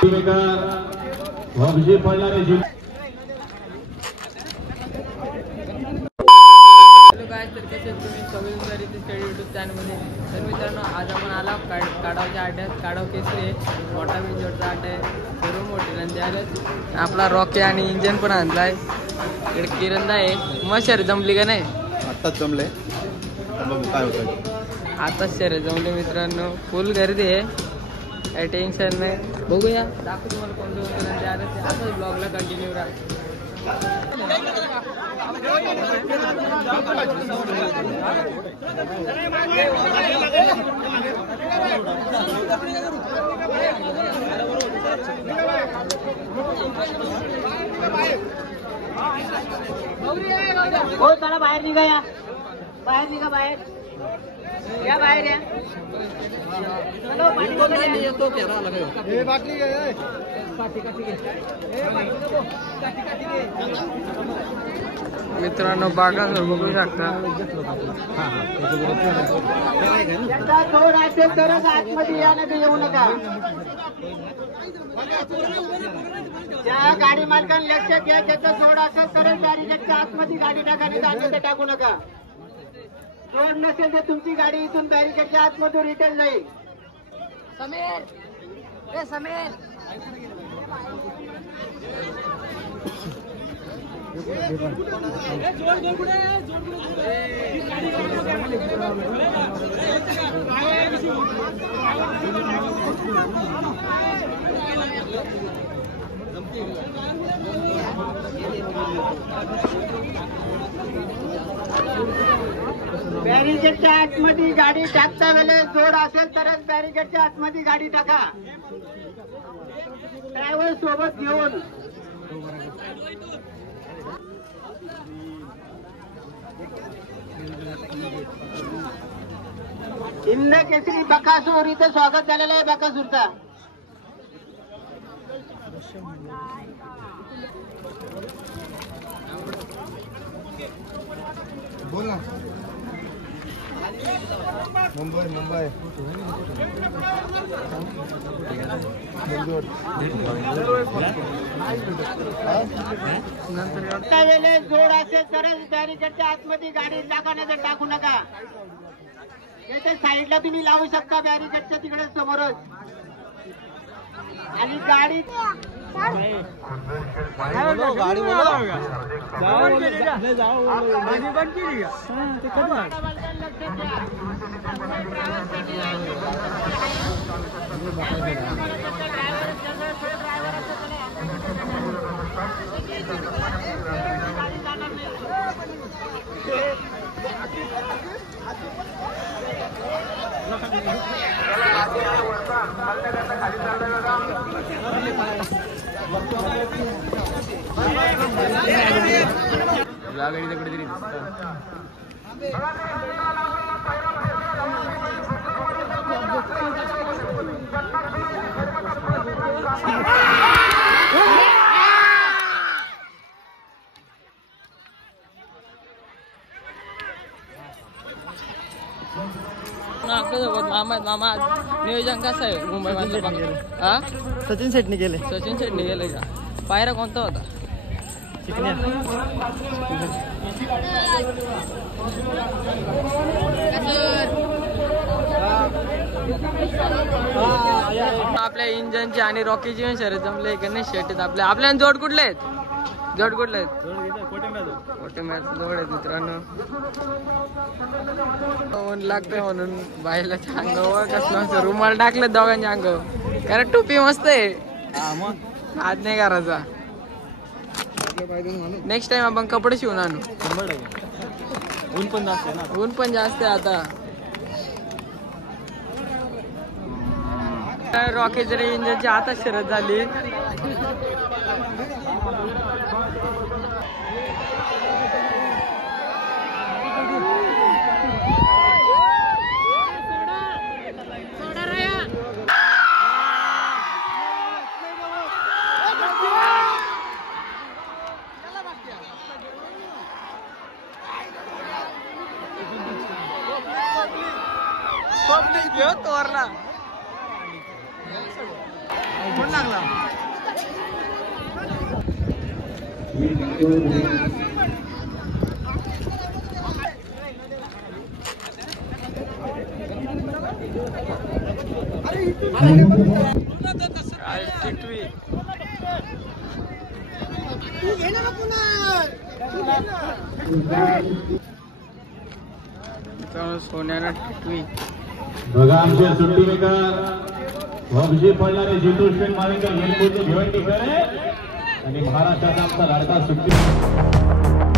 तर कसे तुम्ही सविस्तर स्टडी यूट्यूब चॅनलमध्ये. तर मित्रांनो आज आपण आला काढावच्या अड्ड्यात. काढाव केसरी आहे, मोठा बिंजोडचा अड्डा आहे, सर्व मोठी नंदी आल्यात. आपला रॉकी आणि इंजन पण आणलाय. इकडे किरंदा आहे. मग शर्यत जमली का नाही? आत्ताच जमले. काय होतं आताच शर्यत जमले मित्रांनो. फुल गर्दी आहे, काही टेन्शन नाही. बघूया दाखवू तुम्हाला कोणते कोणते नंदी आले ते. असंच ब्लॉगला कंटिन्यू राहा. हो चला बाहेर निघा, या बाहेर निघा, बाहेर या, बाहेर या. मित्रांनो बागा बघू शकता. थोड असेल तरच आतमध्ये या, नाही येऊ नका. ज्या गाडी मालकांनी लक्ष घ्या, त्याचं जोड असेल तरच बॅरिकेडच्या आतमध्ये गाडी टाकायची, टाकू नका. जोड नसेल तर तुमची गाडी इथून बॅरिकेडच्या आतमधून रिटर्न जाईल. समीर, समीर बॅरिकेडच्या आतमध्ये गाडी टाकता वेळेस जोड असेल तरच बॅरिकेडच्या आतमध्ये गाडी टाका, ड्रायव्हर सोबत घेऊन. हिंद केसरी बकासूर इथं स्वागत झालेलं आहे. बकासूरचा बोल ना. मुंबई मुंबई जोड असेल तरच बॅरिकेडच्या आतमध्ये गाडी टाका, नाही तर टाकू नका. त्याच्या साईडला तुम्ही लावू शकता, बॅरिकेडच्या तिकडे समोरच. आणि गाडी गाडी कुठेतरी आपल्यासोबत मामा नियोजन कसं आहे मुंबई मध्ये? हा, सचिन शेट्टी गेले. सचिन शेट्टी गेले का? पायरा कोणता होता? आपल्या इंजनची आणि रॉकीची पण शर्यत जमले गणेश शेट्टीत. आपल्या जोड कुठले आहेत? जोड कुठले आहेत? मोठे मॅच जोड आहेत मित्रांनो. ऊन लागतंय म्हणून बायलाच्या अंगावर कसलं रुमाल टाकले दोघांच्या अंगावर, कारण टोपी मस्त आहे. आज नाही करायचा. नेक्स्ट टाइम आपण कपडे शिवून आणू. ऊन पण जास्त आहे आता. रॉकेट जरी इंजनची आता शर्यत झाली. तोरला कोण लागला? टिटवी सोन्याला टिटवी बघा आमचे सुट्टी मेकर वंशी पडणारे जितू शेख मालिकर वेलपूरचे भिवंडीकर आणि महाराष्ट्राचा आमचा लाडका सुट्टी